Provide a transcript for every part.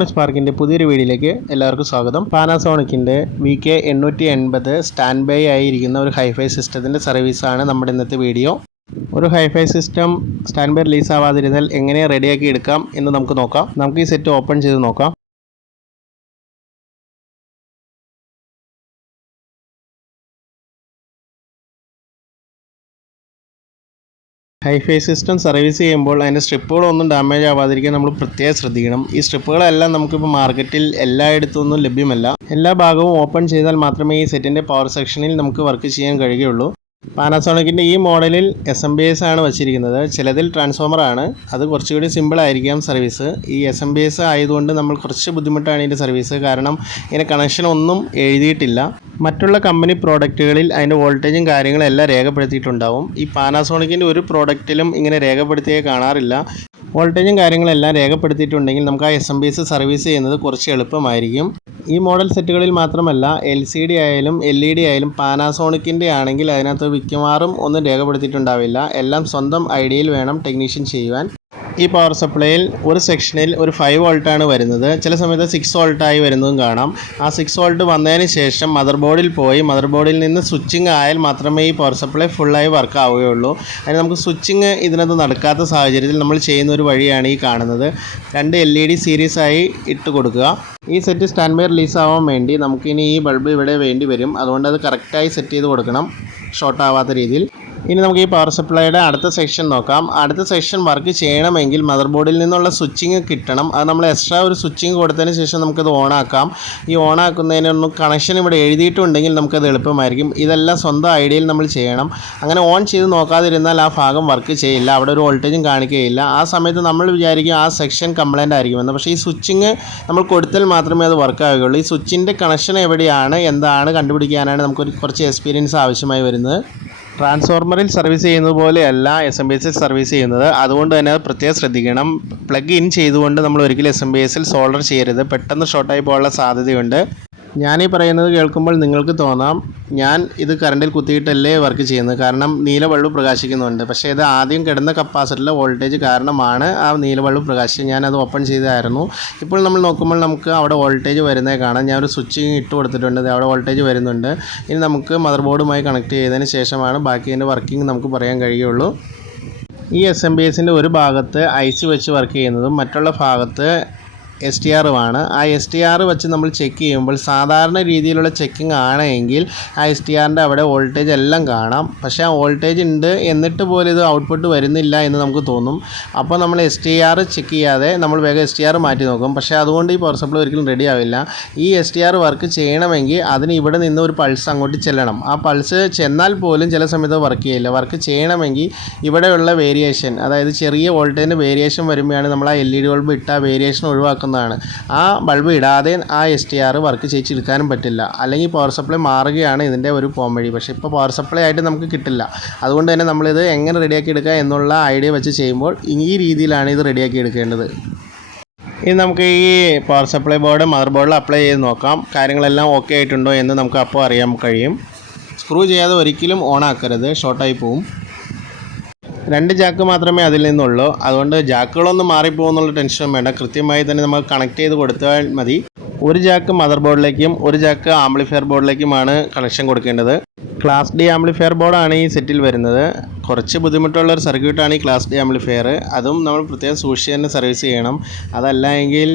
Electronics പാർക്കിന്റെ പുതിയൊരു വീഡിയോയിലേക്ക് എല്ലാവർക്കും സ്വാഗതം. പാനാസോണിക്കിന്റെ വി കെ എണ്ണൂറ്റി എൺപത് സ്റ്റാൻഡ് ബൈ ആയിരിക്കുന്ന ഒരു ഹൈഫൈ സിസ്റ്റത്തിന്റെ സർവീസ് ആണ് നമ്മുടെ ഇന്നത്തെ വീഡിയോ. ഒരു hi fi system stand by release ആവാതിരുന്നാൽ എങ്ങനെ റെഡിയാക്കി എടുക്കാം എന്ന് നമുക്ക് നോക്കാം. നമുക്ക് ഈ സെറ്റ് ഓപ്പൺ ചെയ്ത് നോക്കാം. ഹൈഫൈ സിസ്റ്റം സർവീസ് ചെയ്യുമ്പോൾ അതിന്റെ സ്ട്രിപ്പുകളൊന്നും ഡാമേജ് ആവാതിരിക്കാൻ നമ്മൾ പ്രത്യേകം ശ്രദ്ധിക്കണം. ഈ സ്ട്രിപ്പുകളെല്ലാം നമുക്കിപ്പോൾ മാർക്കറ്റിൽ എല്ലായിടത്തൊന്നും ലഭ്യമല്ല. എല്ലാ ഭാഗവും ഓപ്പൺ ചെയ്താൽ മാത്രമേ ഈ സെറ്റിന്റെ പവർ സെക്ഷനിൽ നമുക്ക് വർക്ക് ചെയ്യാൻ കഴിയുകയുള്ളൂ. പാനാസോണിക്കിന്റെ ഈ മോഡലിൽ എസ് എം ബി എസ് ആണ് വച്ചിരിക്കുന്നത്. ചിലതിൽ ട്രാൻസ്ഫോമർ ആണ്. അത് കുറച്ചുകൂടി സിമ്പിൾ ആയിരിക്കാം സർവീസ് ഈ എസ് എം ബി എസ് ആയതുകൊണ്ട് നമ്മൾ കുറച്ച് ബുദ്ധിമുട്ടാണ് ഇതിന്റെ സർവീസ് കാരണം ഇതിന് കണക്ഷൻ ഒന്നും എഴുതിയിട്ടില്ല. മറ്റുള്ള കമ്പനി പ്രോഡക്റ്റുകളിൽ അതിന്റെ വോൾട്ടേജും കാര്യങ്ങളും എല്ലാം രേഖപ്പെടുത്തിയിട്ടുണ്ടാവും. ഈ പാനാസോണിക്കിന്റെ ഒരു പ്രോഡക്റ്റിലും ഇങ്ങനെ രേഖപ്പെടുത്തിയേ കാണാറില്ല. വോൾട്ടേജും കാര്യങ്ങളെല്ലാം രേഖപ്പെടുത്തിയിട്ടുണ്ടെങ്കിൽ നമുക്ക് ആ S M B S service ചെയ്യുന്നത് കുറച്ച് എളുപ്പമായിരിക്കും. ഈ മോഡൽ സെറ്റുകളിൽ മാത്രമല്ല എൽ സി ഡി ആയാലും എൽ ഇ ഡി ആയാലും പാനാസോണിക്കിന്റെ ആണെങ്കിൽ അതിനകത്ത് മിക്കവാറും ഒന്നും രേഖപ്പെടുത്തിയിട്ടുണ്ടാവില്ല. എല്ലാം സ്വന്തം ഐഡിയയിൽ വേണം ടെക്നീഷ്യൻ ചെയ്യുവാൻ. ഈ പവർ സപ്ലൈയിൽ ഒരു സെക്ഷനിൽ ഒരു ഫൈവ് വോൾട്ടാണ് വരുന്നത്. ചില സമയത്ത് സിക്സ് വോൾട്ടായി വരുന്നതും കാണാം. ആ സിക്സ് വോൾട്ട് വന്നതിന് ശേഷം മദർ ബോർഡിൽ പോയി മദർ ബോർഡിൽ നിന്ന് സ്വിച്ചിങ് ആയാൽ മാത്രമേ ഈ പവർ സപ്ലൈ ഫുള്ളായി വർക്ക് ആവുകയുള്ളൂ. അതിന് നമുക്ക് സ്വിച്ചിങ് ഇതിനകത്ത് നടക്കാത്ത സാഹചര്യത്തിൽ നമ്മൾ ചെയ്യുന്ന ഒരു വഴിയാണ് ഈ കാണുന്നത്. രണ്ട് എൽ ഇ ഡി സീരീസ് ആയി ഇട്ട് കൊടുക്കുക. ഈ സെറ്റ് സ്റ്റാൻഡ് ബൈ റിലീസ് ആവാൻ വേണ്ടി നമുക്കിനി ഈ ബൾബ് ഇവിടെ വേണ്ടി വരും. അതുകൊണ്ട് അത് കറക്റ്റായി സെറ്റ് ചെയ്ത് കൊടുക്കണം. ഷോർട്ട് ആവാത്ത രീതിയിൽ. ഇനി നമുക്ക് ഈ പവർ സപ്ലൈയുടെ അടുത്ത സെക്ഷൻ നോക്കാം. അടുത്ത സെക്ഷൻ വർക്ക് ചെയ്യണമെങ്കിൽ മദർ ബോർഡിൽ നിന്നുള്ള സ്വിച്ചിങ് കിട്ടണം. അത് നമ്മൾ എക്സ്ട്രാ ഒരു സ്വിച്ചിങ് കൊടുത്തതിന് ശേഷം നമുക്കത് ഓണാക്കാം. ഈ ഓണാക്കുന്നതിനൊന്നും കണക്ഷൻ ഇവിടെ എഴുതിയിട്ടുണ്ടെങ്കിൽ നമുക്കത് എളുപ്പമായിരിക്കും. ഇതെല്ലാം സ്വന്തം ഐഡിയയിൽ നമ്മൾ ചെയ്യണം. അങ്ങനെ ഓൺ ചെയ്ത് നോക്കാതിരുന്നാൽ ആ ഭാഗം വർക്ക് ചെയ്യില്ല. അവിടെ ഒരു വോൾട്ടേജും കാണിക്കുകയില്ല. ആ സമയത്ത് നമ്മൾ വിചാരിക്കും ആ സെക്ഷൻ കംപ്ലൈന്റ് ആയിരിക്കുമെന്ന്. പക്ഷേ ഈ സ്വിച്ചിങ് നമ്മൾ കൊടുത്താൽ മാത്രമേ അത് വർക്ക് ആവുകയുള്ളൂ. ഈ സ്വിച്ചിന്റെ കണക്ഷൻ എവിടെയാണ്? എന്താണ്? കണ്ടുപിടിക്കാനാണ് നമുക്കൊരു കുറച്ച് എക്സ്പീരിയൻസ് ആവശ്യമായി വരുന്നത്. ട്രാൻസ്ഫോർമറിൽ സർവീസ് ചെയ്യുന്നത് പോലെയല്ല എസ് എം ബി എസിൽ സർവീസ് ചെയ്യുന്നത്. അതുകൊണ്ട് തന്നെ അത് പ്രത്യേകം ശ്രദ്ധിക്കണം. പ്ലഗ് ഇൻ ചെയ്തുകൊണ്ട് നമ്മൾ ഒരിക്കലും എസ് എം ബി എസിൽ സോൾഡർ ചെയ്യരുത്. പെട്ടെന്ന് ഷോർട്ടായി പോകാനുള്ള സാധ്യതയുണ്ട്. ഞാനീ പറയുന്നത് കേൾക്കുമ്പോൾ നിങ്ങൾക്ക് തോന്നാം ഞാൻ ഇത് കറണ്ടിൽ കുത്തിയിട്ടല്ലേ വർക്ക് ചെയ്യുന്നത്. കാരണം നീല ബൾബ് പ്രകാശിക്കുന്നുണ്ട്. പക്ഷേ ഇത് ആദ്യം കിടന്ന കപ്പാസിറ്ററിലെ വോൾട്ടേജ് കാരണമാണ് ആ നീല ബൾബ് പ്രകാശിച്ചത് ഞാനത് ഓപ്പൺ ചെയ്തായിരുന്നു. ഇപ്പോൾ നമ്മൾ നോക്കുമ്പോൾ നമുക്ക് അവിടെ വോൾട്ടേജ് വരുന്നേ കാണാം. ഞാൻ ഒരു സ്വിച്ച് ഇട്ട് കൊടുത്തിട്ടുണ്ട്. അവിടെ വോൾട്ടേജ് വരുന്നുണ്ട്. ഇനി നമുക്ക് മദർ ബോർഡുമായി കണക്ട് ചെയ്തതിന് ശേഷമാണ് ബാക്കി അതിന്റെ വർക്കിംഗ് നമുക്ക് പറയാൻ കഴിയുള്ളൂ. ഈ എസ് എം ബി എസിന്റെ ഒരു ഭാഗത്ത് ഐ സി വെച്ച് വർക്ക് ചെയ്യുന്നതും മറ്റുള്ള ഭാഗത്ത് എസ് ടി ആറുമാണ് ആ എസ് ടി ആർ വെച്ച് നമ്മൾ ചെക്ക് ചെയ്യുമ്പോൾ സാധാരണ രീതിയിലുള്ള ചെക്കിംഗ് ആണെങ്കിൽ ആ എസ് ടി ആറിന്റെ അവിടെ വോൾട്ടേജ് എല്ലാം കാണാം. പക്ഷേ ആ വോൾട്ടേജ് ഉണ്ട് എന്നിട്ട് പോലും ഇത് ഔട്ട്പുട്ട് വരുന്നില്ല എന്ന് നമുക്ക് തോന്നും. അപ്പോൾ നമ്മൾ എസ് ടി ആർ ചെക്ക് ചെയ്യാതെ നമ്മൾ വേഗം എസ് ടി ആർ മാറ്റി നോക്കും. പക്ഷേ അതുകൊണ്ട് ഈ പവർ സപ്ലൈ ഒരിക്കലും റെഡി ആവില്ല. ഈ എസ് ടി ആർ വർക്ക് ചെയ്യണമെങ്കിൽ അതിന് ഇവിടെ നിന്ന് ഒരു പൾസ് അങ്ങോട്ട് ചെല്ലണം. ആ പൾസ് ചെന്നാൽ പോലും ചില സമയത്ത് വർക്ക് ചെയ്യില്ല. വർക്ക് ചെയ്യണമെങ്കിൽ ഇവിടെയുള്ള വേരിയേഷൻ അതായത് ചെറിയ വോൾട്ടേജിന്റെ വേരിയേഷൻ വരുമ്പോഴാണ് നമ്മൾ ആ എൽ ഇ ഡി ബൾബ് ആ വേരിയേഷൻ ഒഴിവാക്കുന്നതാണ് ആ ബൾബ് ഇടാതെ ആ എസ് ടി ആർ വർക്ക് ചെയ്യിച്ചെടുക്കാനും പറ്റില്ല. അല്ലെങ്കിൽ പവർ സപ്ലൈ മാറുകയാണ് ഇതിന്റെ ഒരു പോം വഴി. പക്ഷേ ഇപ്പോൾ പവർ സപ്ലൈ ആയിട്ട് നമുക്ക് കിട്ടില്ല. അതുകൊണ്ട് തന്നെ നമ്മളിത് എങ്ങനെ റെഡിയാക്കി എടുക്കുക എന്നുള്ള ഐഡിയ വെച്ച് ചെയ്യുമ്പോൾ ഈ രീതിയിലാണ് ഇത് റെഡിയാക്കി എടുക്കേണ്ടത്. ഇനി നമുക്ക് ഈ പവർ സപ്ലൈ ബോർഡ് മദർ ബോർഡിൽ അപ്ലൈ ചെയ്ത് നോക്കാം. കാര്യങ്ങളെല്ലാം ഓക്കെ ആയിട്ടുണ്ടോ എന്ന് നമുക്ക് അപ്പോൾ അറിയാൻ കഴിയും. സ്ക്രൂ ചെയ്യാതെ ഒരിക്കലും ഓൺ ആക്കരുത്. ഷോർട്ടായി പോവും. രണ്ട് ജാക്ക് മാത്രമേ അതിൽ നിന്നുള്ളൂ. അതുകൊണ്ട് ജാക്കുകളൊന്നും മാറിപ്പോകുന്നുള്ള ടെൻഷൻ വേണ്ട. കൃത്യമായി തന്നെ നമ്മൾ കണക്ട് ചെയ്ത് കൊടുത്താൽ മതി. ഒരു ജാക്ക് മദർ ബോർഡിലേക്കും ഒരു ജാക്ക് ആംപ്ലിഫയർ ബോർഡിലേക്കുമാണ് കണക്ഷൻ കൊടുക്കേണ്ടത്. ക്ലാസ് ഡി ആംപ്ലിഫയർ ബോർഡാണ് ഈ സെറ്റിൽ വരുന്നത്. കുറച്ച് ബുദ്ധിമുട്ടുള്ള ഒരു സർക്യൂട്ടാണ് ഈ ക്ലാസ് ഡി ആംപ്ലിഫയർ അതും നമ്മൾ പ്രത്യേകം സൂക്ഷിച്ച് തന്നെ സർവീസ് ചെയ്യണം. അതല്ല എങ്കിൽ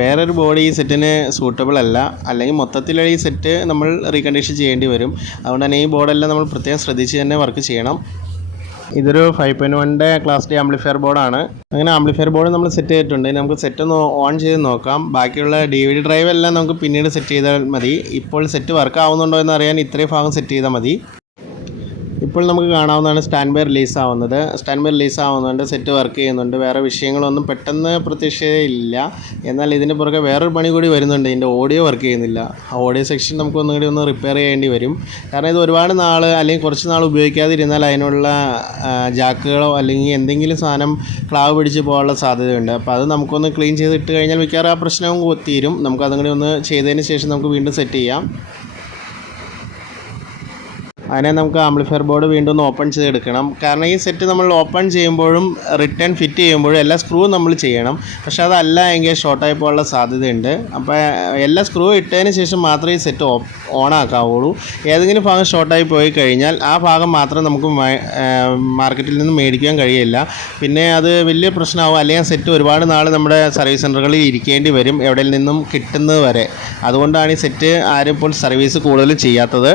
വേറൊരു ബോർഡ് ഈ സെറ്റിന് സൂട്ടബിൾ അല്ല. അല്ലെങ്കിൽ മൊത്തത്തിലുള്ള ഈ സെറ്റ് നമ്മൾ റീകണ്ടീഷൻ ചെയ്യേണ്ടി വരും. അതുകൊണ്ട് തന്നെ ഈ ബോർഡെല്ലാം നമ്മൾ പ്രത്യേകം ശ്രദ്ധിച്ച് തന്നെ വർക്ക് ചെയ്യണം. ഇതൊരു ഫൈവ് പോയിന്റ് വണ്ടെ ക്ലാസ് ഡി ആംപ്ലിഫയർ ബോർഡാണ് അങ്ങനെ ആംപ്ലിഫയർ ബോർഡ് നമ്മൾ സെറ്റ് ചെയ്തിട്ടുണ്ട്. നമുക്ക് സെറ്റ് ഒന്ന് ഓൺ ചെയ്ത് നോക്കാം. ബാക്കിയുള്ള ഡി വി ഡി ഡ്രൈവ് എല്ലാം നമുക്ക് പിന്നീട് സെറ്റ് ചെയ്താൽ മതി. ഇപ്പോൾ സെറ്റ് വർക്ക് ആവുന്നുണ്ടോ എന്ന് അറിയാൻ ഇത്രയും ഭാഗം സെറ്റ് ചെയ്താൽ മതി. ഇപ്പോൾ നമുക്ക് കാണാവുന്നതാണ് സ്റ്റാൻഡ് ബൈ റിലീസ് ആവുന്നത്. സ്റ്റാൻഡ് ബൈ റിലീസ് ആവുന്നുണ്ട് സെറ്റ് വർക്ക് ചെയ്യുന്നുണ്ട്. വേറെ വിഷയങ്ങളൊന്നും പെട്ടെന്ന് പ്രത്യക്ഷയില്ല എന്നാൽ ഇതിന് പുറകെ വേറൊരു പണി കൂടി വരുന്നുണ്ട്. ഇതിന്റെ ഓഡിയോ വർക്ക് ചെയ്യുന്നില്ല. ആ ഓഡിയോ സെക്ഷൻ നമുക്ക് ഒന്നും കൂടി ഒന്ന് റിപ്പയർ ചെയ്യേണ്ടി വരും. കാരണം ഇത് ഒരുപാട് നാൾ അല്ലെങ്കിൽ കുറച്ച് നാൾ ഉപയോഗിക്കാതിരുന്നാൽ അതിനുള്ള ജാക്കുകളോ അല്ലെങ്കിൽ എന്തെങ്കിലും സാധനം ക്ലാവ് പിടിച്ച് പോകാനുള്ള സാധ്യതയുണ്ട്. അപ്പോൾ അത് നമുക്കൊന്ന് ക്ലീൻ ചെയ്ത് ഇട്ട് കഴിഞ്ഞാൽ മിക്കവാറും ആ പ്രശ്നവും തീരും. നമുക്ക് അതും കൂടി ഒന്ന് ചെയ്തതിന് ശേഷം നമുക്ക് വീണ്ടും സെറ്റ് ചെയ്യാം. അതിനെ നമുക്ക് ആംപ്ലിഫയർ ബോർഡ് വീണ്ടും ഒന്ന് ഓപ്പൺ ചെയ്തെടുക്കണം. കാരണം ഈ സെറ്റ് നമ്മൾ ഓപ്പൺ ചെയ്യുമ്പോഴും റിട്ടേൺ ഫിറ്റ് ചെയ്യുമ്പോഴും എല്ലാ സ്ക്രൂവും നമ്മൾ ചെയ്യണം. പക്ഷേ അതല്ല എങ്കിൽ ഷോർട്ടായി പോകാനുള്ള സാധ്യതയുണ്ട്. അപ്പോൾ എല്ലാ സ്ക്രൂ ഇട്ടതിന് ശേഷം മാത്രമേ ഈ സെറ്റ് ഓൺ ആക്കാവുള്ളൂ. ഏതെങ്കിലും ഭാഗം ഷോർട്ടായി പോയി കഴിഞ്ഞാൽ ആ ഭാഗം മാത്രം നമുക്ക് മാർക്കറ്റിൽ നിന്ന് മേടിക്കാൻ കഴിയില്ല. പിന്നെ അത് വലിയ പ്രശ്നമാവും. അല്ലെങ്കിൽ സെറ്റ് ഒരുപാട് നാൾ നമ്മുടെ സർവീസ് സെന്ററുകളിൽ ഇരിക്കേണ്ടി വരും. എവിടെ നിന്നും കിട്ടുന്നത് വരെ. അതുകൊണ്ടാണ് ഈ സെറ്റ് ആരും ഇപ്പോൾ സർവീസ് കൂടുതൽ ചെയ്യാത്തത്.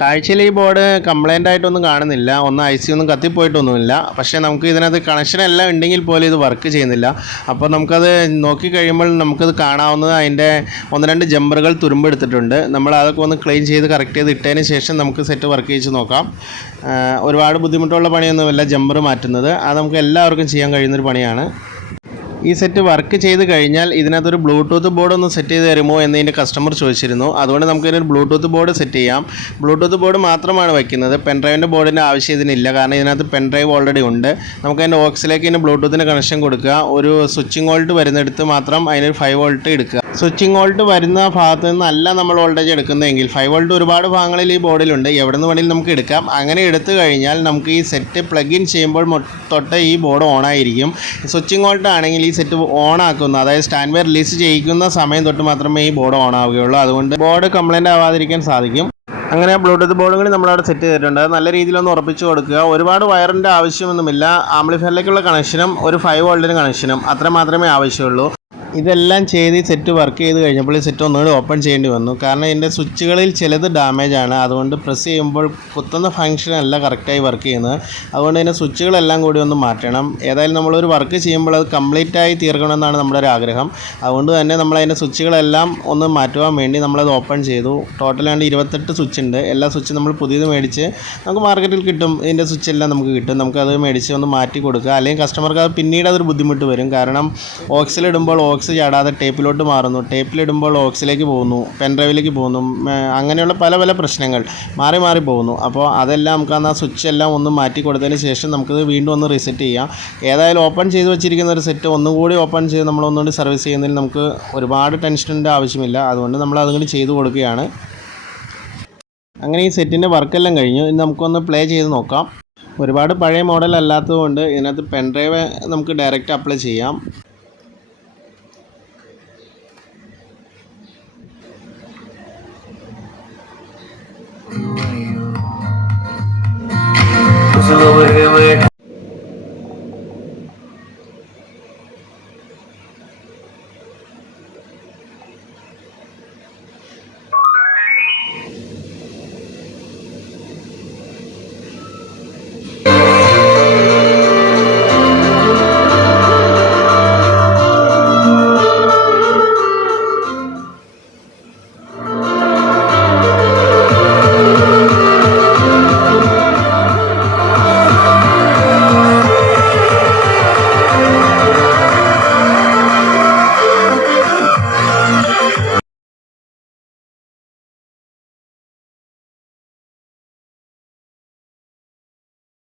കാഴ്ചയിൽ ഈ ബോർഡ് കംപ്ലൈന്റ് ആയിട്ടൊന്നും കാണുന്നില്ല. ഒന്ന് ഐ സി ഒന്നും കത്തിപ്പോയിട്ടൊന്നുമില്ല. പക്ഷേ നമുക്ക് ഇതിനകത്ത് കണക്ഷൻ എല്ലാം ഉണ്ടെങ്കിൽ പോലും ഇത് വർക്ക് ചെയ്യുന്നില്ല. അപ്പോൾ നമുക്കത് നോക്കി കഴിയുമ്പോൾ നമുക്കത് കാണാവുന്നത് അതിന്റെ ഒന്ന് രണ്ട് ജമ്പറുകൾ തുരുമ്പെടുത്തിട്ടുണ്ട് നമ്മൾ അതൊക്കെ ഒന്ന് ക്ലീൻ ചെയ്ത് കറക്റ്റ് ചെയ്ത് ഇട്ടതിന് ശേഷം നമുക്ക് സെറ്റ് വർക്ക് ചെയ്ത് നോക്കാം. ഒരുപാട് ബുദ്ധിമുട്ടുള്ള പണിയൊന്നുമില്ല ജമ്പർ മാറ്റുന്നത്. അത് നമുക്ക് എല്ലാവർക്കും ചെയ്യാൻ കഴിയുന്നൊരു പണിയാണ്. ഈ സെറ്റ് വർക്ക് ചെയ്ത് കഴിഞ്ഞാൽ ഇതിനകത്തൊരു ബ്ലൂടൂത്ത് ബോർഡ് ഒന്ന് സെറ്റ് ചെയ്ത് തരുമോ എന്ന് ഇതിന്റെ കസ്റ്റമർ ചോദിച്ചിരുന്നു. അതുകൊണ്ട് നമുക്ക് ഇതിനൊരു ബ്ലൂടൂത്ത് ബോർഡ് സെറ്റ് ചെയ്യാം. ബ്ലൂടൂത്ത് ബോർഡ് മാത്രമാണ് വയ്ക്കുന്നത്. പെൻഡ്രൈവിന്റെ ബോർഡിന്റെ ആവശ്യം ഇതിനില്ല. കാരണം ഇതിനകത്ത് പെൻഡ്രൈവ് ഓൾറെഡി ഉണ്ട്. നമുക്ക് അതിന്റെ ഓക്സിലേക്ക് ഇതിന്റെ ബ്ലൂടൂത്തിന്റെ കണക്ഷൻ കൊടുക്കുക. ഒരു സ്വിച്ചിങ് വോൾട്ട് വരുന്നിടത്ത് മാത്രം അതിനൊരു ഫൈവ് വോൾട്ട് എടുക്കുക. സ്വിച്ചിങ് വോൾട്ട് വരുന്ന ഭാഗത്ത് നിന്നല്ല നമ്മൾ വോൾട്ടേജ് എടുക്കുന്നതെങ്കിൽ ഫൈവ് വോൾട്ട് ഒരുപാട് ഭാഗങ്ങളിൽ ഈ ബോർഡിലുണ്ട്. എവിടെ നിന്ന് വേണമെങ്കിലും നമുക്ക് എടുക്കാം. അങ്ങനെ എടുത്തു കഴിഞ്ഞാൽ നമുക്ക് ഈ സെറ്റ് പ്ലഗ് ഇൻ ചെയ്യുമ്പോൾ തൊട്ട് ഈ ബോർഡ് ഓൺ ആയിരിക്കും. സ്വിച്ചിങ് വോൾട്ട് ആണെങ്കിൽ ഈ സെറ്റ് ഓൺ ആക്കുന്ന അതായത് സ്റ്റാൻഡ് ബൈ റിലീസ് ചെയ്യിക്കുന്ന സമയം തൊട്ട് മാത്രമേ ഈ ബോർഡ് ഓൺ ആവുകയുള്ളൂ. അതുകൊണ്ട് ബോർഡ് കംപ്ലൈന്റ് ആവാതിരിക്കാൻ സാധിക്കും. അങ്ങനെ ബ്ലൂടൂത്ത് ബോർഡുകൾ നമ്മളവിടെ സെറ്റ് ചെയ്തിട്ടുണ്ട്. നല്ല രീതിയിലൊന്ന് ഉറപ്പിച്ച് കൊടുക്കുക. ഒരുപാട് വയറിന്റെ ആവശ്യമൊന്നുമില്ല. ആംപ്ലിഫയറിലേക്കുള്ള കണക്ഷനും ഒരു ഫൈവ് വോൾട്ടിന് കണക്ഷനും അത്ര മാത്രമേ ആവശ്യമുള്ളൂ. ഇതെല്ലാം ചെയ്ത് സെറ്റ് വർക്ക് ചെയ്ത് കഴിഞ്ഞപ്പോൾ ഈ സെറ്റ് ഒന്നുകൂടി ഓപ്പൺ ചെയ്യേണ്ടി വന്നു. കാരണം ഇതിന്റെ സ്വിച്ചുകളിൽ ചിലത് ഡാമേജ് ആണ്. അതുകൊണ്ട് പ്രസ് ചെയ്യുമ്പോൾ കുത്തുന്ന ഫങ്ഷൻ അല്ല കറക്റ്റായി വർക്ക് ചെയ്യുന്നത്. അതുകൊണ്ട് ഇതിന്റെ സ്വിച്ചുകളെല്ലാം കൂടി ഒന്ന് മാറ്റണം. ഏതായാലും നമ്മളൊരു വർക്ക് ചെയ്യുമ്പോൾ അത് കംപ്ലീറ്റ് ആയി തീർക്കണമെന്നാണ് നമ്മുടെ ഒരു ആഗ്രഹം. അതുകൊണ്ട് തന്നെ നമ്മൾ അതിന്റെ സ്വിച്ചുകളെല്ലാം ഒന്ന് മാറ്റുവാൻ വേണ്ടി നമ്മളത് ഓപ്പൺ ചെയ്തു. ടോട്ടലാണ്ട് ഇരുപത്തെട്ട് സ്വിച്ച് ഉണ്ട്. എല്ലാ സ്വിച്ചും നമ്മൾ പുതിയത് മേടിച്ച് നമുക്ക് മാർക്കറ്റിൽ കിട്ടും. ഇതിന്റെ സ്വിച്ച് എല്ലാം നമുക്ക് കിട്ടും. നമുക്കത് മേടിച്ച് ഒന്ന് മാറ്റി കൊടുക്കുക. അല്ലെങ്കിൽ കസ്റ്റമർക്ക് അത് പിന്നീട് അതൊരു ബുദ്ധിമുട്ട് വരും. കാരണം ഓക്സിലിടുമ്പോൾ ഓക്സ് ചാടാതെ ടേപ്പിലോട്ട് മാറുന്നു. ടേപ്പിലിടുമ്പോൾ ഓക്സിലേക്ക് പോകുന്നു പെൻഡ്രൈവിലേക്ക് പോകുന്നു അങ്ങനെയുള്ള പല പല പ്രശ്നങ്ങൾ മാറി മാറി പോകുന്നു. അപ്പോൾ അതെല്ലാം നമുക്ക് ആ സ്വിച്ച് എല്ലാം ഒന്ന് മാറ്റി കൊടുത്തതിന് ശേഷം നമുക്കത് വീണ്ടും ഒന്ന് റീസെറ്റ് ചെയ്യാം. ഏതായാലും ഓപ്പൺ ചെയ്ത് വെച്ചിരിക്കുന്ന ഒരു സെറ്റ് ഒന്നുകൂടി ഓപ്പൺ ചെയ്ത് നമ്മൾ ഒന്നുകൂടി സർവീസ് ചെയ്യുന്നതിൽ നമുക്ക് ഒരുപാട് ടെൻഷന്റെ ആവശ്യമില്ല. അതുകൊണ്ട് നമ്മൾ അതുകൊണ്ട് ചെയ്ത് കൊടുക്കുകയാണ്. അങ്ങനെ ഈ സെറ്റിന്റെ വർക്കെല്ലാം കഴിഞ്ഞു. ഇനി നമുക്കൊന്ന് പ്ലേ ചെയ്ത് നോക്കാം. ഒരുപാട് പഴയ മോഡൽ അല്ലാത്തതുകൊണ്ട് ഇതിനകത്ത് പെൻഡ്രൈവ് നമുക്ക് ഡയറക്റ്റ് അപ്ലൈ ചെയ്യാം. everywhere.